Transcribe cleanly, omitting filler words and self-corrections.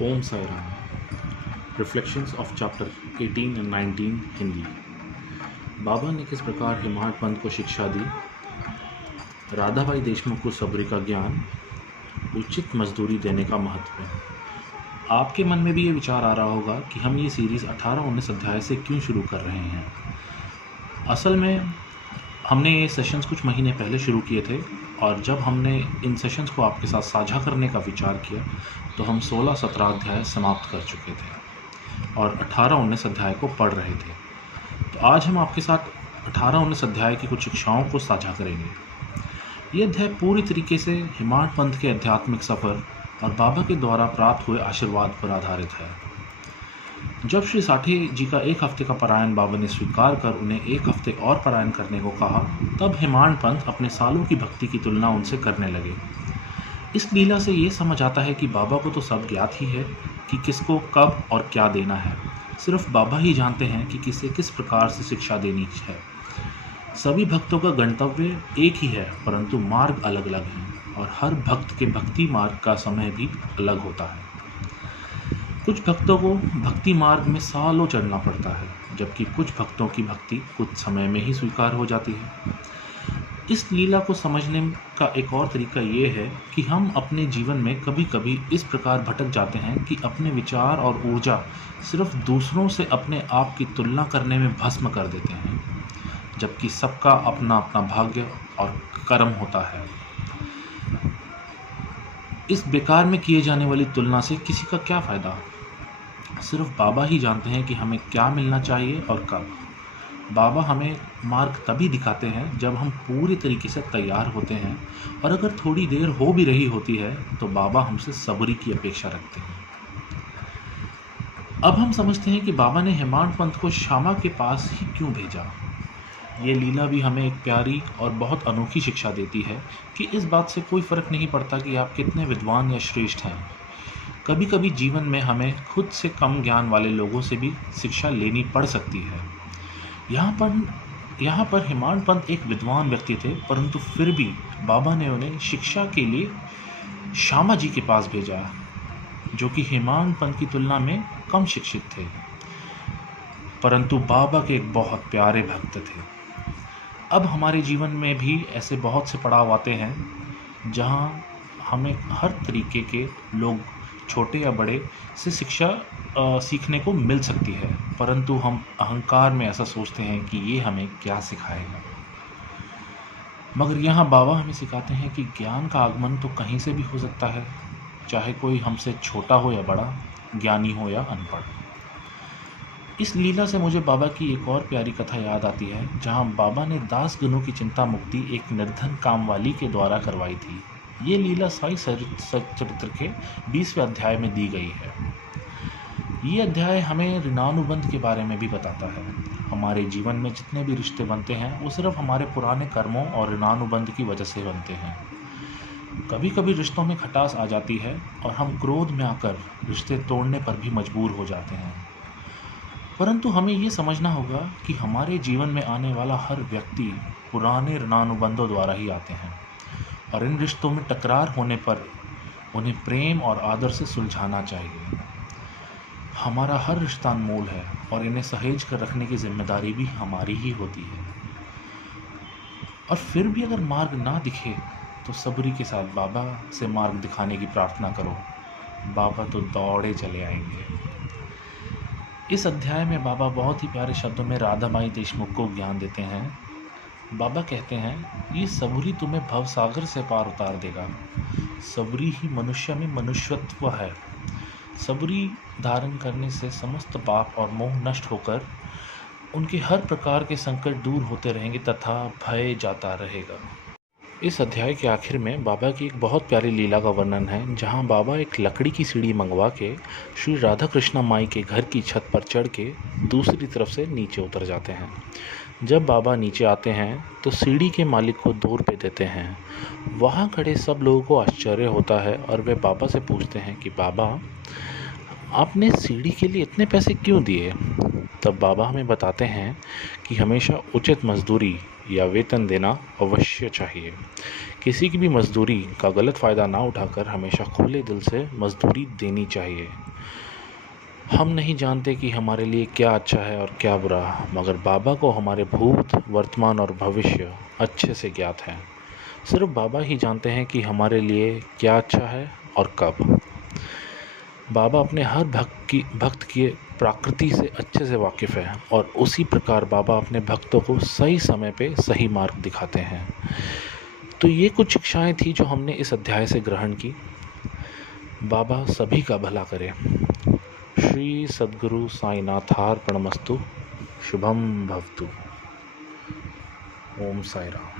Om Sai Ram. Reflections of chapter 18 and 19 Hindi. बाबा ने किस प्रकार हिमाड़ पंथ को शिक्षा दी, राधाबाई देशमुख को सबरी का ज्ञान, उचित मजदूरी देने का महत्व। आपके मन में भी ये विचार आ रहा होगा कि हम ये सीरीज़ 18-19 अध्याय से क्यों शुरू कर रहे हैं। असल में हमने ये सेशंस कुछ महीने पहले शुरू किए थे और जब हमने इन सेशंस को आपके साथ साझा करने का विचार किया तो हम 16-17 अध्याय समाप्त कर चुके थे और 18-19 अध्याय को पढ़ रहे थे। तो आज हम आपके साथ 18-19 अध्याय की कुछ शिक्षाओं को साझा करेंगे। ये अध्याय पूरी तरीके से हिमाड़ पंथ के आध्यात्मिक सफ़र और बाबा के द्वारा प्राप्त हुए आशीर्वाद पर आधारित है। जब श्री साठे जी का एक हफ्ते का पारायण बाबा ने स्वीकार कर उन्हें एक हफ्ते और पारायण करने को कहा, तब हिमाड़ पंथ अपने सालों की भक्ति की तुलना उनसे करने लगे। इस लीला से ये समझ आता है कि बाबा को तो सब ज्ञात ही है कि किसको कब और क्या देना है। सिर्फ बाबा ही जानते हैं कि किसे किस प्रकार से शिक्षा देनी है। सभी भक्तों का गंतव्य एक ही है, परंतु मार्ग अलग अलग हैं और हर भक्त के भक्ति मार्ग का समय भी अलग होता है। कुछ भक्तों को भक्ति मार्ग में सालों चढ़ना पड़ता है, जबकि कुछ भक्तों की भक्ति कुछ समय में ही स्वीकार हो जाती है। इस लीला को समझने का एक और तरीका ये है कि हम अपने जीवन में कभी कभी इस प्रकार भटक जाते हैं कि अपने विचार और ऊर्जा सिर्फ दूसरों से अपने आप की तुलना करने में भस्म कर देते हैं, जबकि सबका अपना अपना भाग्य और कर्म होता है। इस बेकार में किए जाने वाली तुलना से किसी का क्या फ़ायदा। सिर्फ बाबा ही जानते हैं कि हमें क्या मिलना चाहिए और कब। बाबा हमें मार्ग तभी दिखाते हैं जब हम पूरी तरीके से तैयार होते हैं, और अगर थोड़ी देर हो भी रही होती है तो बाबा हमसे सबरी की अपेक्षा रखते हैं। अब हम समझते हैं कि बाबा ने हिमाड़ पंथ को श्यामा के पास ही क्यों भेजा। ये लीला भी हमें एक प्यारी और बहुत अनोखी शिक्षा देती है कि इस बात से कोई फ़र्क नहीं पड़ता कि आप कितने विद्वान या श्रेष्ठ हैं। कभी कभी जीवन में हमें खुद से कम ज्ञान वाले लोगों से भी शिक्षा लेनी पड़ सकती है। यहाँ पर हिमाड़ पंथ एक विद्वान व्यक्ति थे, परंतु फिर भी बाबा ने उन्हें शिक्षा के लिए श्यामा जी के पास भेजा, जो कि हिमाड़ पंथ की तुलना में कम शिक्षित थे, परंतु बाबा के एक बहुत प्यारे भक्त थे। अब हमारे जीवन में भी ऐसे बहुत से पड़ाव आते हैं जहाँ हमें हर तरीके के लोग, छोटे या बड़े, से शिक्षा सीखने को मिल सकती है, परंतु हम अहंकार में ऐसा सोचते हैं कि ये हमें क्या सिखाएगा। मगर यहाँ बाबा हमें सिखाते हैं कि ज्ञान का आगमन तो कहीं से भी हो सकता है, चाहे कोई हमसे छोटा हो या बड़ा, ज्ञानी हो या अनपढ़। इस लीला से मुझे बाबा की एक और प्यारी कथा याद आती है, जहाँ बाबा ने दास गणों की चिंता मुक्ति एक निर्धन कामवाली के द्वारा करवाई थी। ये लीला साई चरित्र के 20वें अध्याय में दी गई है। ये अध्याय हमें ऋणानुबंध के बारे में भी बताता है। हमारे जीवन में जितने भी रिश्ते बनते हैं वो सिर्फ हमारे पुराने कर्मों और ऋणानुबंध की वजह से बनते हैं। कभी कभी रिश्तों में खटास आ जाती है और हम क्रोध में आकर रिश्ते तोड़ने पर भी मजबूर हो जाते हैं, परंतु हमें ये समझना होगा कि हमारे जीवन में आने वाला हर व्यक्ति पुराने ऋणानुबंधों द्वारा ही आते हैं, और इन रिश्तों में टकरार होने पर उन्हें प्रेम और आदर से सुलझाना चाहिए। हमारा हर रिश्ता अनमोल है और इन्हें सहेज कर रखने की जिम्मेदारी भी हमारी ही होती है। और फिर भी अगर मार्ग ना दिखे तो सबरी के साथ बाबा से मार्ग दिखाने की प्रार्थना करो। बाबा तो दौड़े चले आएंगे। इस अध्याय में बाबा बहुत ही प्यारे शब्दों में राधाबाई देशमुख को ज्ञान देते हैं। बाबा कहते हैं, ये सबरी तुम्हें भवसागर से पार उतार देगा। सबरी ही मनुष्य में मनुष्यत्व है। सबरी धारण करने से समस्त पाप और मोह नष्ट होकर उनके हर प्रकार के संकट दूर होते रहेंगे तथा भय जाता रहेगा। इस अध्याय के आखिर में बाबा की एक बहुत प्यारी लीला का वर्णन है, जहां बाबा एक लकड़ी की सीढ़ी मंगवा के श्री राधा कृष्णा माई के घर की छत पर चढ़ के दूसरी तरफ से नीचे उतर जाते हैं। जब बाबा नीचे आते हैं तो सीढ़ी के मालिक को 2 रुपये देते हैं। वहाँ खड़े सब लोगों को आश्चर्य होता है और वे बाबा से पूछते हैं कि बाबा, आपने सीढ़ी के लिए इतने पैसे क्यों दिए। तब बाबा हमें बताते हैं कि हमेशा उचित मजदूरी या वेतन देना अवश्य चाहिए। किसी की भी मजदूरी का गलत फ़ायदा ना उठाकर हमेशा खुले दिल से मजदूरी देनी चाहिए। हम नहीं जानते कि हमारे लिए क्या अच्छा है और क्या बुरा, मगर बाबा को हमारे भूत, वर्तमान और भविष्य अच्छे से ज्ञात हैं। सिर्फ बाबा ही जानते हैं कि हमारे लिए क्या अच्छा है और कब। बाबा अपने हर भक्त की प्रकृति से अच्छे से वाकिफ़ है और उसी प्रकार बाबा अपने भक्तों को सही समय पे सही मार्ग दिखाते हैं। तो ये कुछ शिक्षाएं थी जो हमने इस अध्याय से ग्रहण की। बाबा सभी का भला करे। श्री सद्गुरु साईनाथार्पणमस्तु। शुभम भवतु। ओम साई राम।